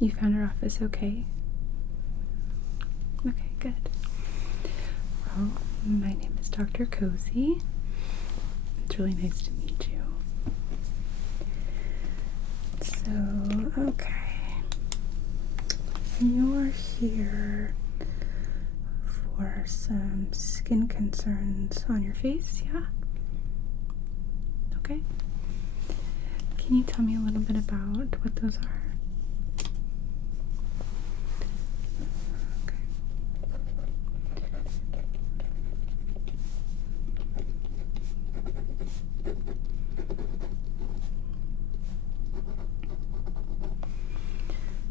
You found our office okay? Okay, good. Well, my name is Dr. Cozy. It's really nice to meet you. So, okay. You're here for some skin concerns on your face, yeah? Okay. Can you tell me a little bit about what those are? Okay.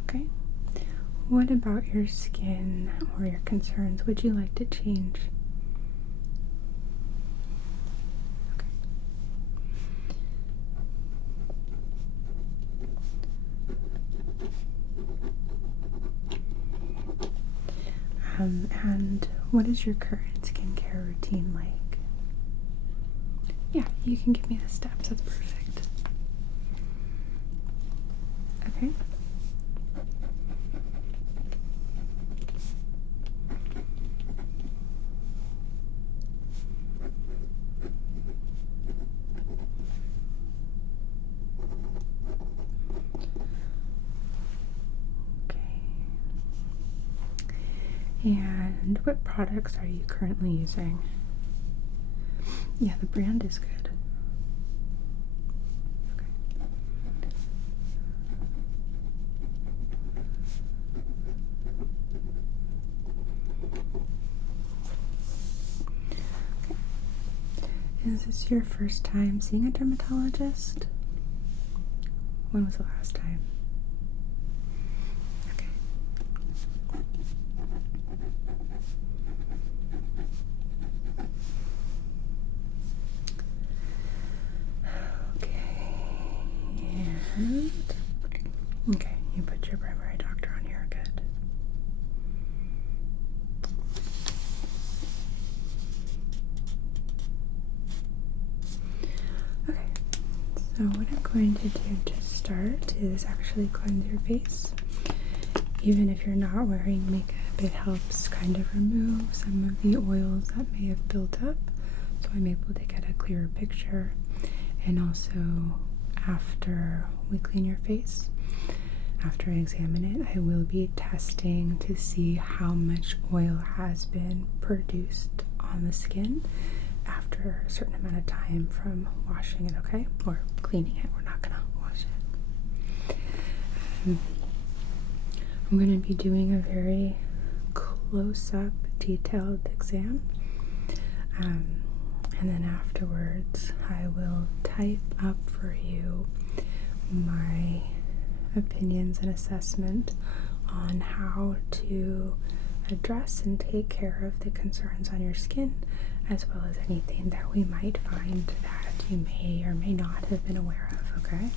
Okay. What about your skin or your concerns would you like to change? Okay. And what is your current skincare routine like? Yeah, you can give me the steps. That's perfect. Okay. And what products are you currently using? Yeah, the brand is good. Okay. Is this your first time seeing a dermatologist? When was the last time? Okay. Okay, you put your primary doctor on here, good. Okay, so what I'm going to do to start is actually cleanse your face. Even if you're not wearing makeup, it helps kind of remove some of the oils that may have built up, so I'm able to get a clearer picture. And also, after we clean your face, after I examine it, I will be testing to see how much oil has been produced on the skin after a certain amount of time from washing it, okay? Or cleaning it. We're not gonna wash it. I'm going to be doing a very close-up, detailed exam. And then afterwards, I will type up for you my opinions and assessment on how to address and take care of the concerns on your skin, as well as anything that we might find that you may or may not have been aware of, okay?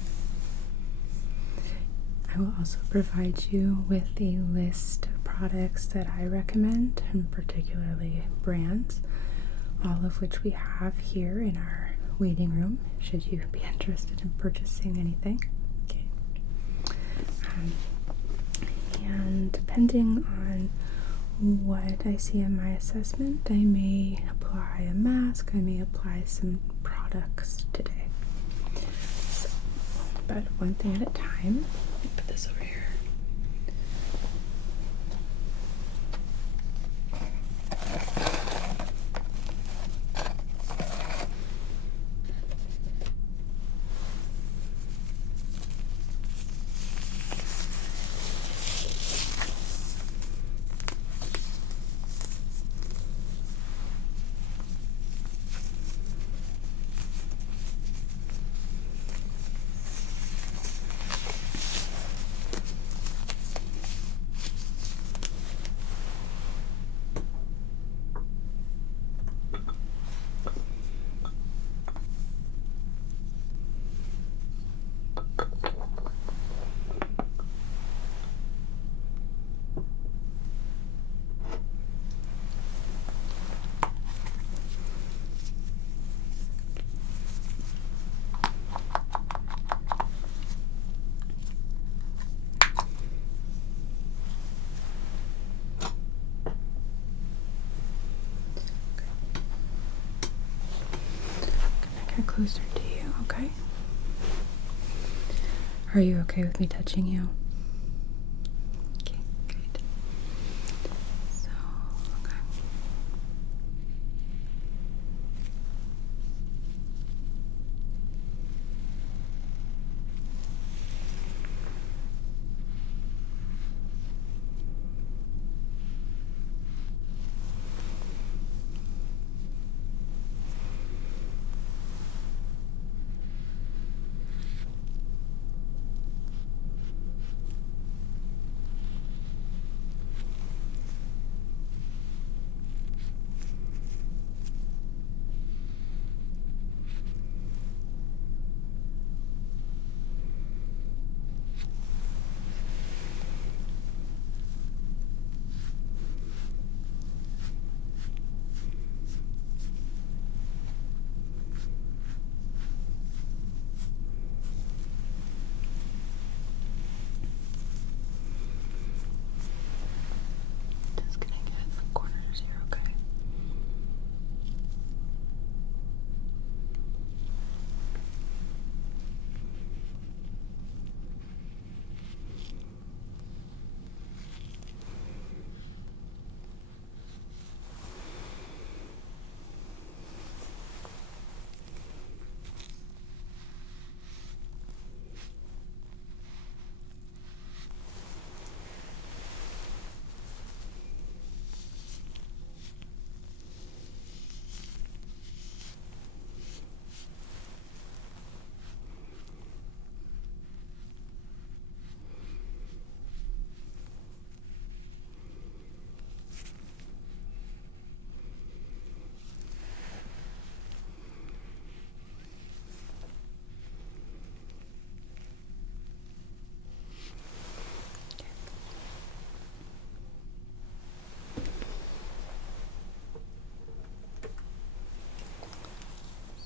I will also provide you with a list of products that I recommend, and particularly brands, all of which we have here in our waiting room, should you be interested in purchasing anything. Okay. And depending on what I see in my assessment, I may apply a mask, I may apply some products today. So, but one thing at a time. Let me put this over here. it closer to you, okay? Are you okay with me touching you? Okay, good. So, okay. Just gonna get in the corners here, okay?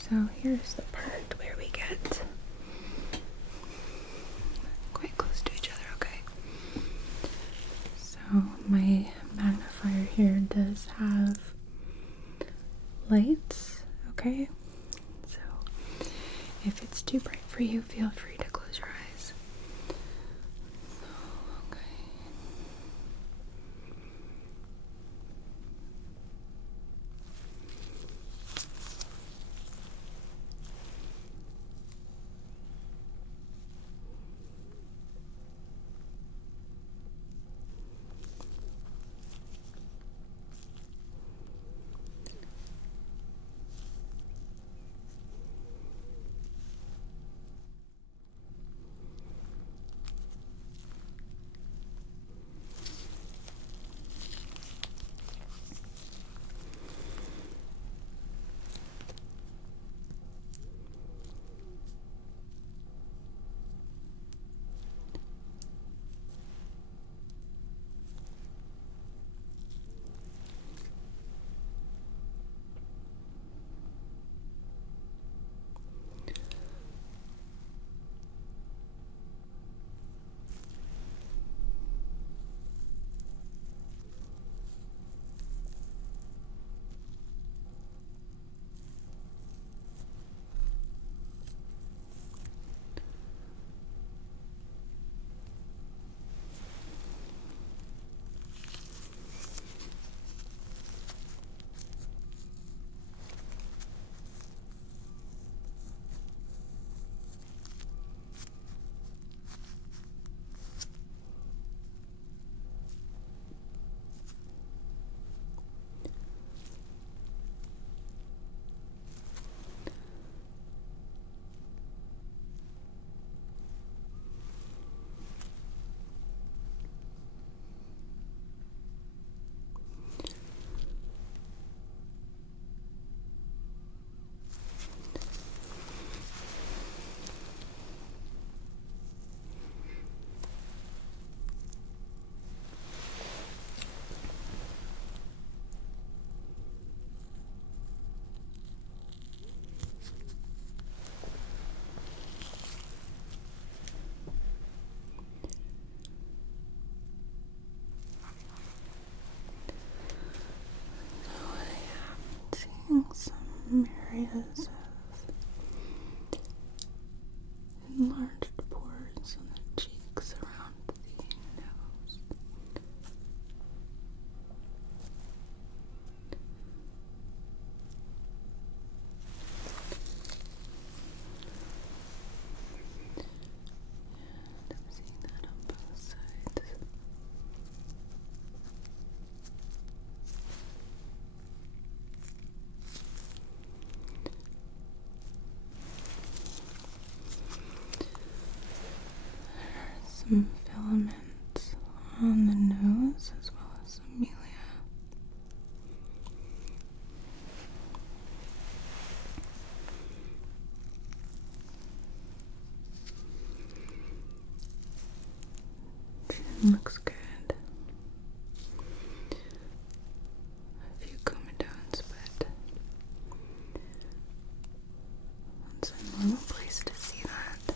So here's the part where we get quite close to each other, okay? So my magnifier here does have lights, okay? So if it's too bright for you, feel free to close your eyes. So, okay. Seeing some areas of looks good. A few comedones, but it's a normal place to see that.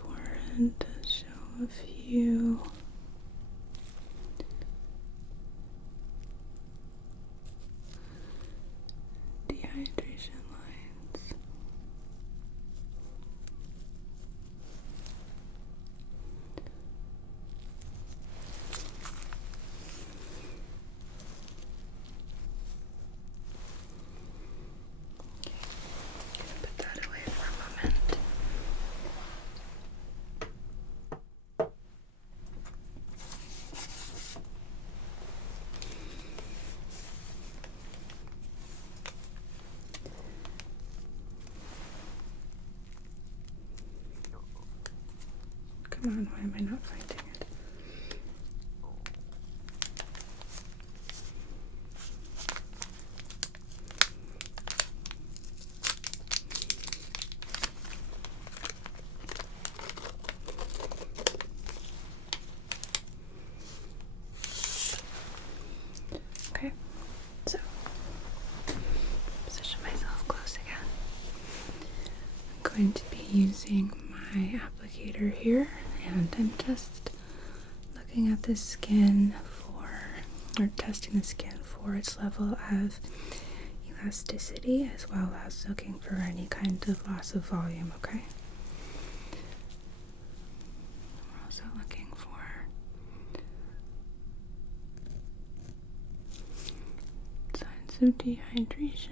Forehead does show a few dehydration lines. Okay, put that away for a moment. Come on, why am I not finding it? Okay, so position myself close again. I'm going to be using my applicator here, and I'm just looking at the skin or testing the skin for its level of elasticity, as well as looking for any kind of loss of volume, okay? We're also looking for signs of dehydration.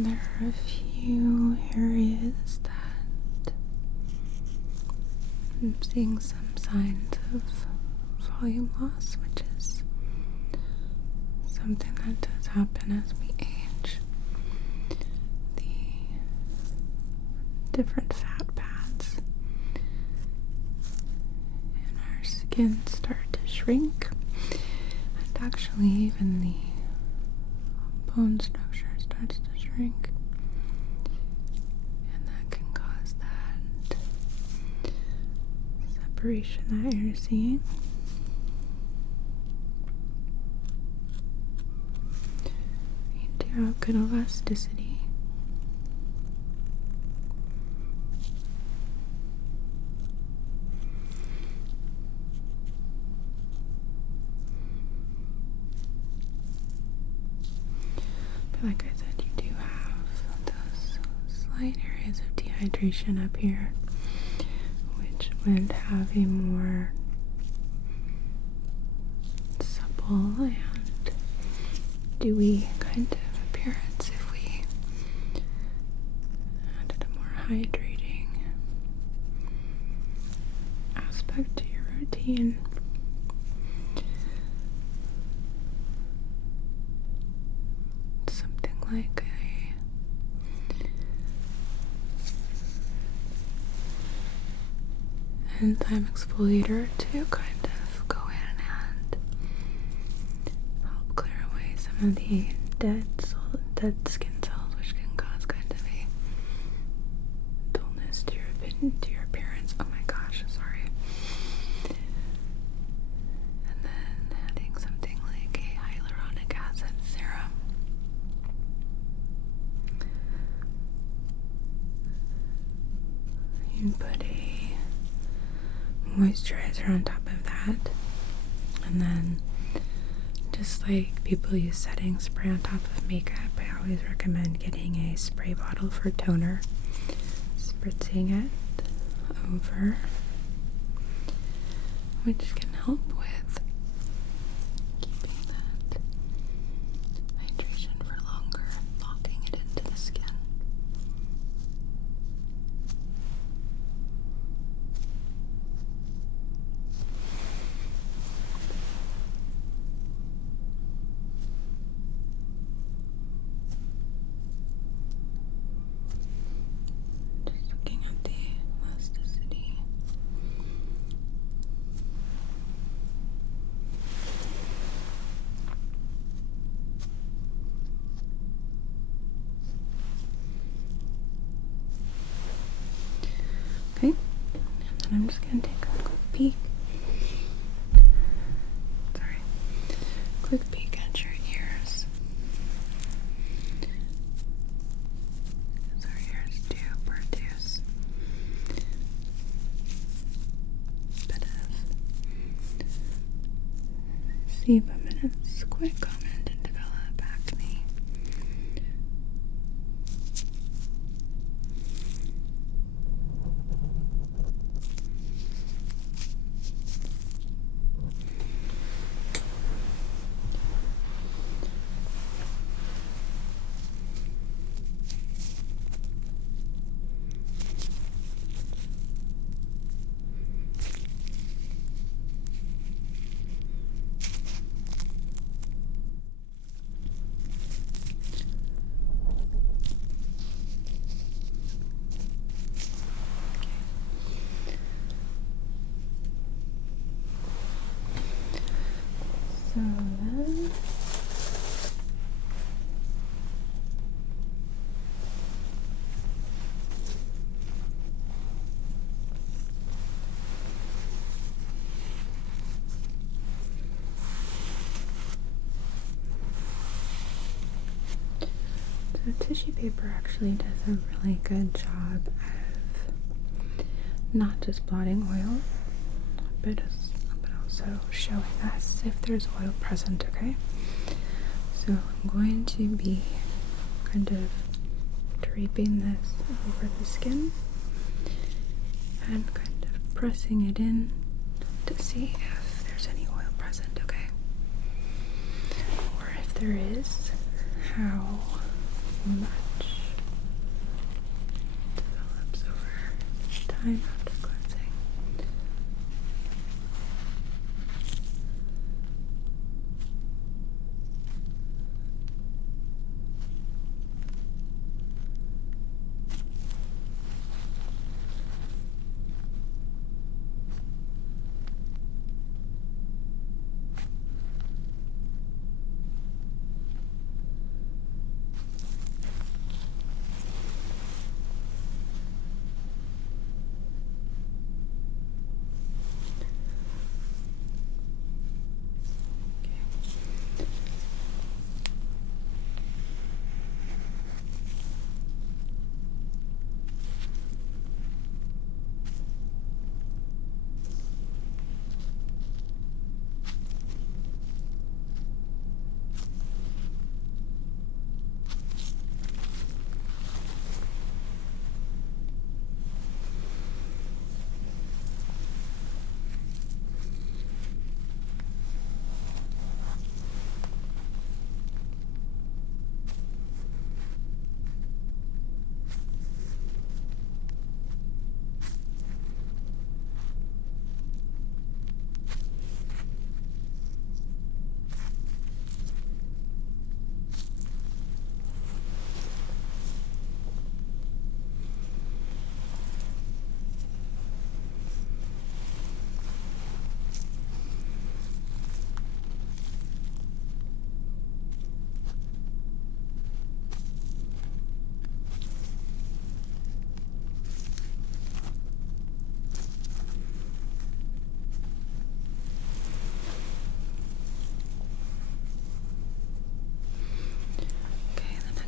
There are a few areas that I'm seeing some signs of volume loss, which is something that does happen as we age. The different fat pads in our skin start to shrink, and actually even the bone structure starts to shrink. separation that you're seeing. You do have good elasticity. But like I said, you do have those slight areas of dehydration up here, which would have a more supple and dewy kind of appearance if we added a more hydrating aspect to your routine. Something like a enzyme exfoliator to kind of go in and help clear away some of the dead skin cells, which can cause kind of a dullness to your appearance. Oh my gosh, sorry. And then adding something like a hyaluronic acid serum. You put a moisturizer on top of that, and then just like people use setting spray on top of makeup, I always recommend getting a spray bottle for toner, spritzing it over, which can help with keeping that hydration for longer, locking it into the skin. Just looking at the elasticity. Okay, and then I'm just going to take a quick peek. Quick peek at your ears. Because our ears do produce a bit of sebum, and it's quite common to develop acne. So then the tissue paper actually does a really good job of not just blotting oil, but also showing us if there's oil present, okay? So I'm going to be kind of draping this over the skin and kind of pressing it in to see if there's any oil present, okay? Or if there is, how much develops over time after cleansing.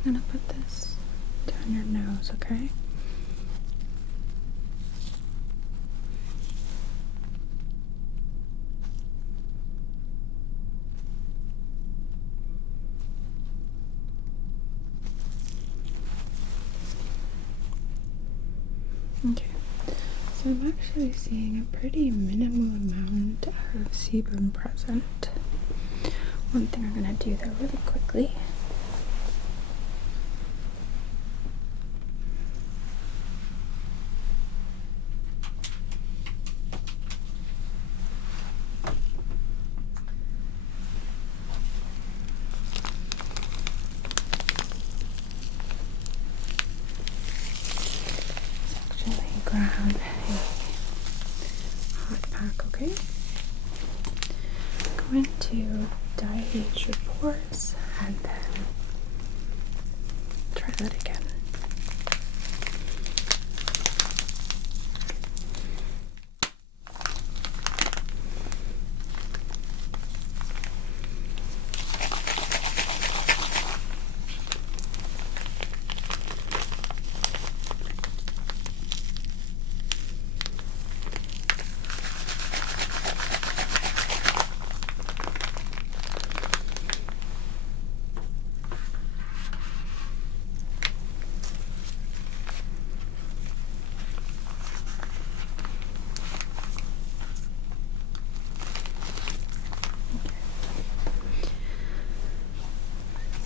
I'm gonna put this down your nose, okay? Okay, so I'm actually seeing a pretty minimal amount of sebum present. One thing I'm gonna do though really quickly is actually grab a hot pack, okay? I'm going to dilate your pores and then try that again.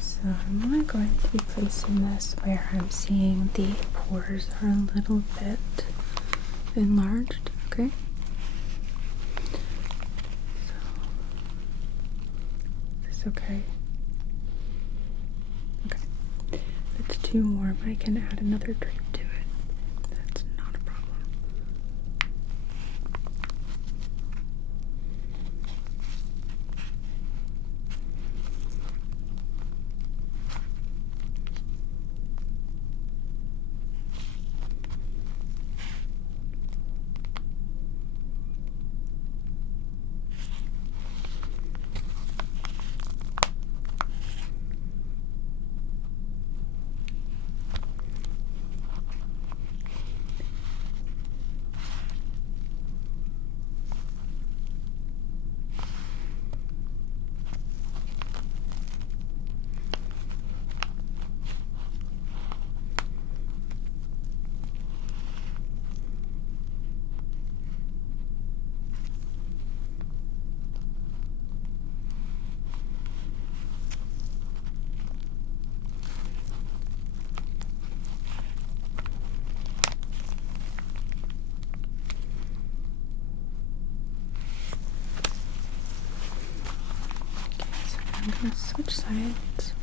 So I'm only going to be placing this where I'm seeing the pores are a little bit enlarged, okay? So, is this okay? Okay. If it's too warm, I can add another drape to it. That's not a problem. I'm gonna switch sides.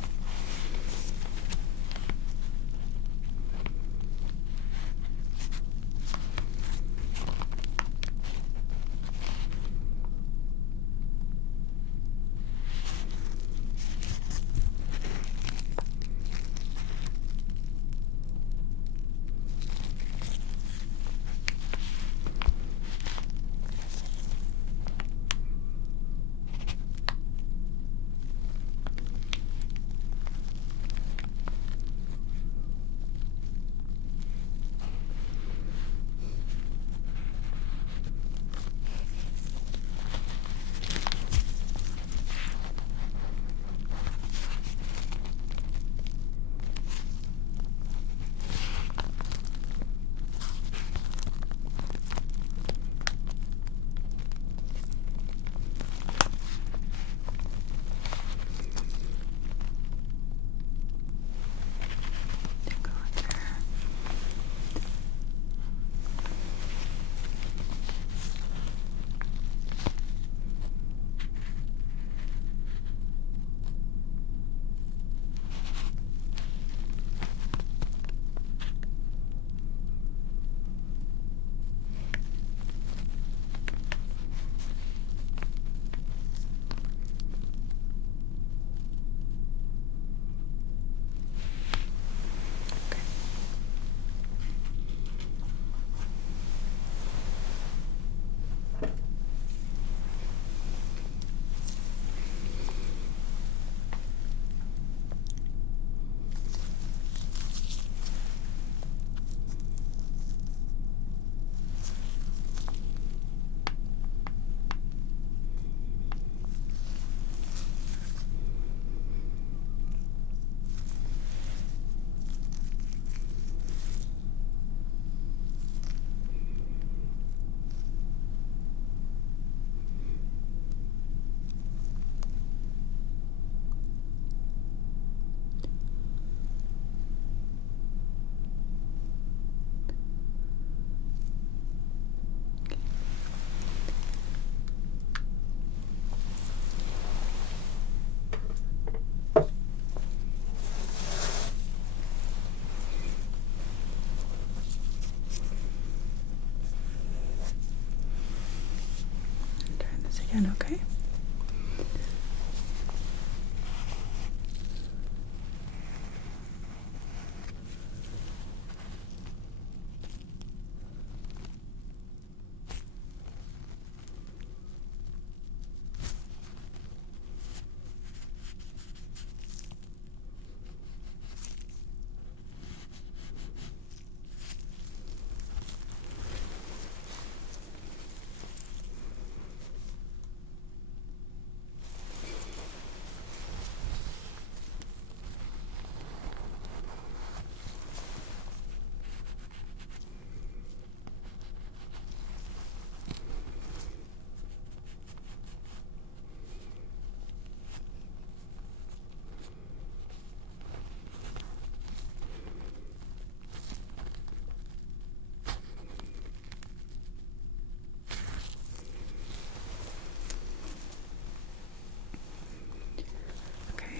skin, okay?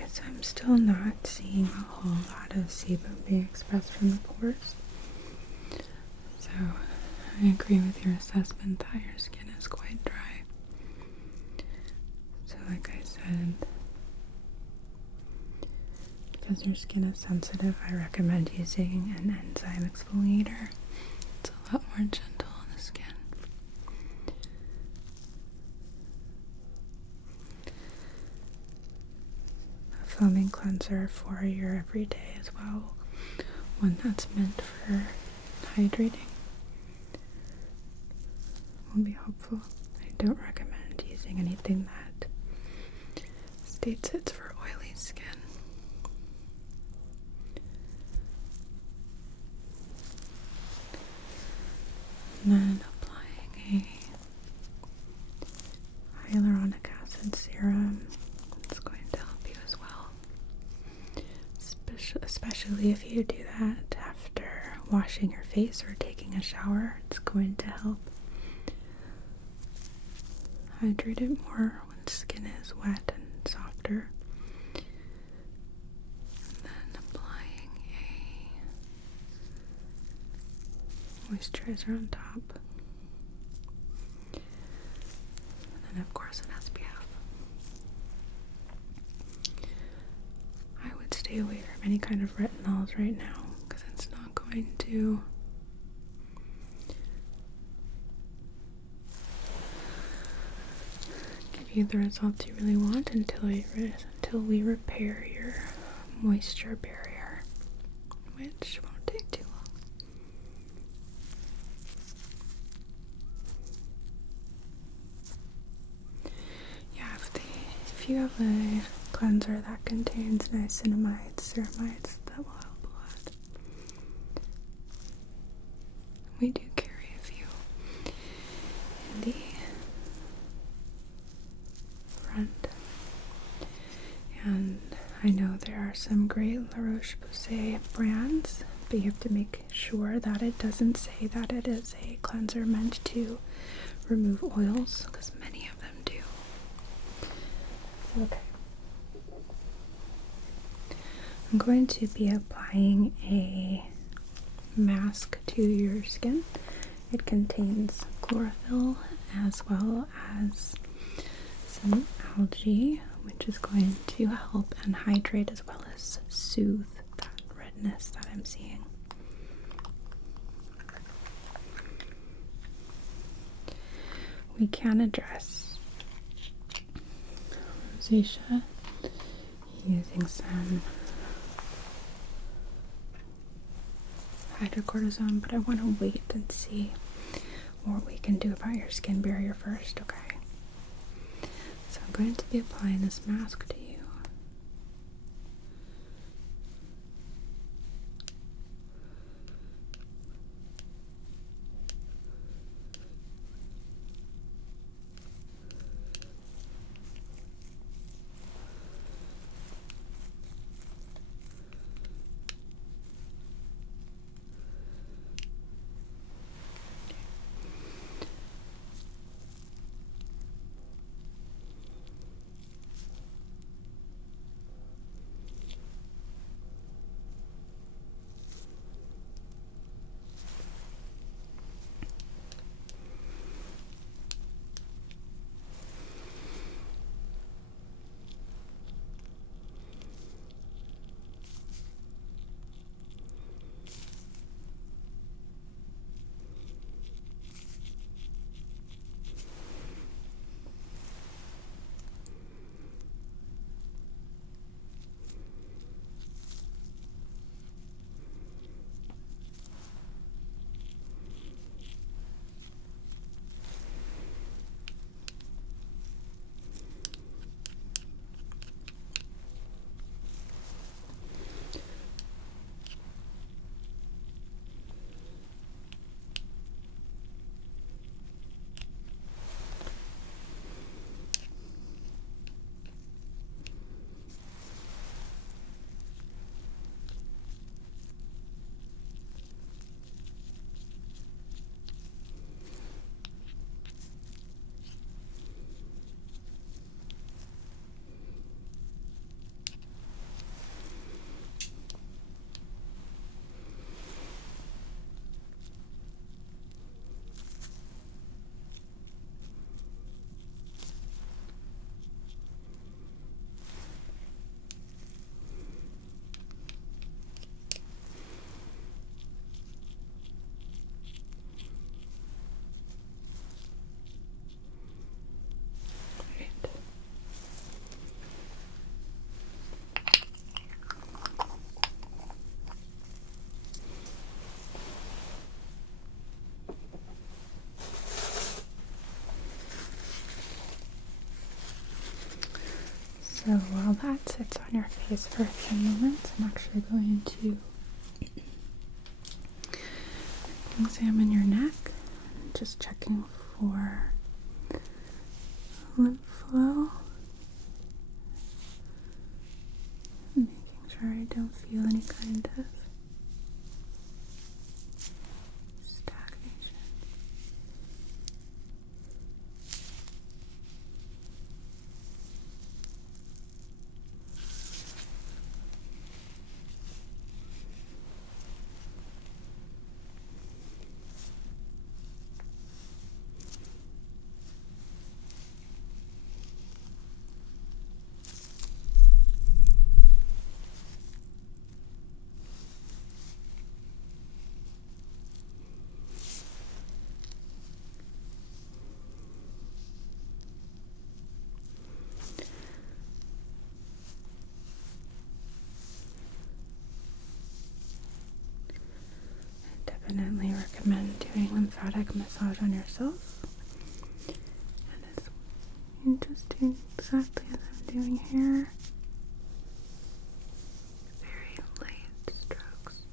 So I'm still not seeing a whole lot of sebum being expressed from the pores. So I agree with your assessment that your skin is quite dry. So like I said, because your skin is sensitive, I recommend using an enzyme exfoliator. It's a lot more gentle on the skin. Foaming cleanser for your everyday as well, one that's meant for hydrating will be helpful. I don't recommend using anything that states it's for oily skin. And then applying a hyaluronic acid serum. It's going to help you as well. Especially if you do that after washing your face or taking a shower, it's going to help hydrate it more when skin is wet and softer. And then applying a moisturizer on top. And then of course an SPF. I would stay away from any kind of retinols right now because it's not going to give you the results you really want until we repair your moisture barrier, which won't take too long. Yeah, if you have a cleanser that contains niacinamides, ceramides, that will help a lot. We do carry a few in the front, and I know there are some great La Roche-Posay brands, but you have to make sure that it doesn't say that it is a cleanser meant to remove oils, because many of them do. Okay. I'm going to be applying a mask to your skin. It contains chlorophyll as well as some algae, which is going to help and hydrate as well as soothe that redness that I'm seeing. We can address rosacea using some hydrocortisone, but I want to wait and see what we can do about your skin barrier first, okay? So I'm going to be applying this mask to you. So while that sits on your face for a few moments, I'm actually going to examine your neck, just checking for lymph flow, making sure I don't feel any kind of stagnation. Definitely recommend doing lymphatic massage on yourself. And I'm just doing exactly as I'm doing here. Very light strokes.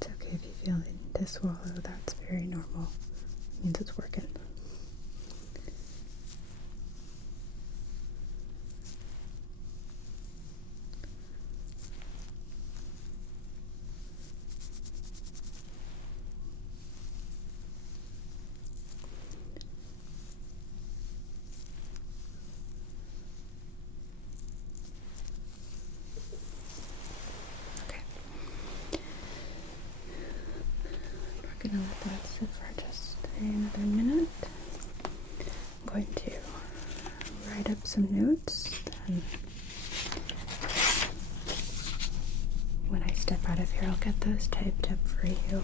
It's okay if you feel the need to swallow, that's very normal. It means it's working. Okay. We're gonna let that sit for just another minute. I'm going to write up some notes. And when I step out of here, I'll get those typed up for you.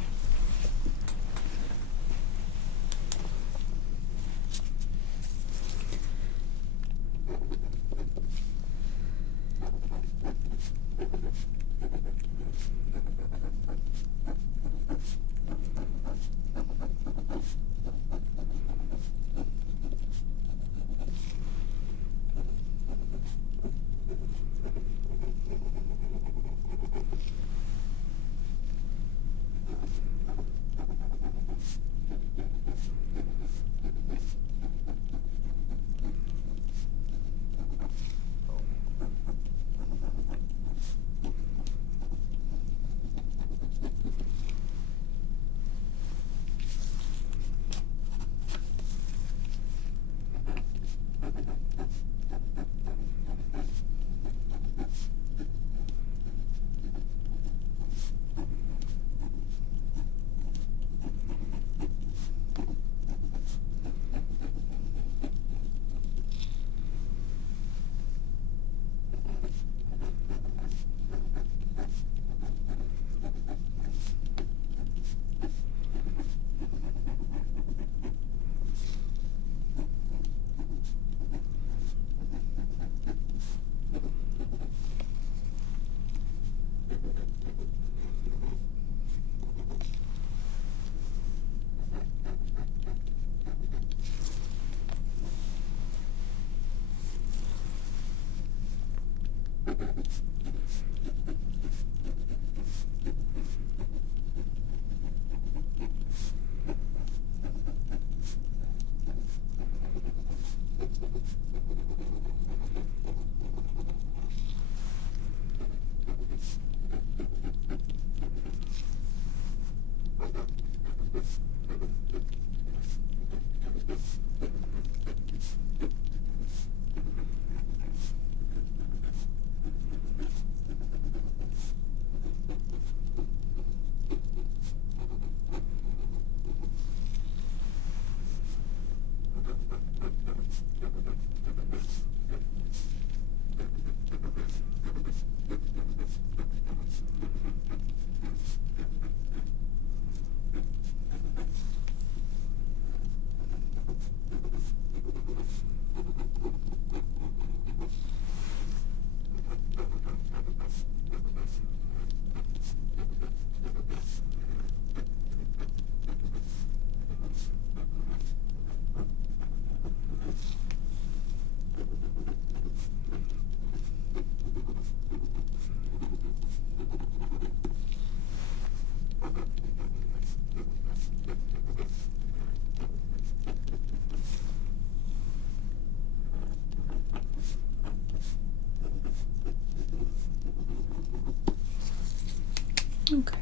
Okay.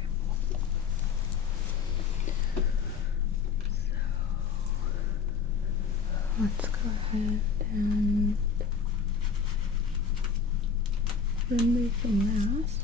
So let's go ahead and remove the mask.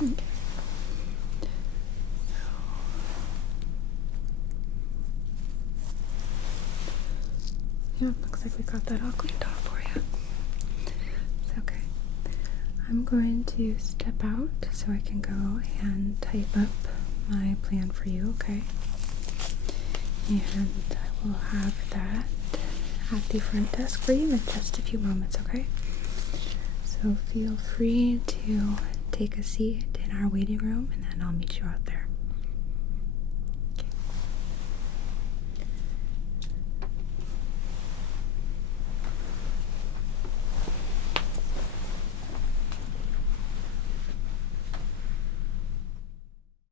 Okay. Yeah, looks like we got that all cleaned off for you. It's okay. I'm going to step out so I can go and type up my plan for you, okay? And I will have that at the front desk for you in just a few moments, okay? So feel free to take a seat in our waiting room and then I'll meet you out there.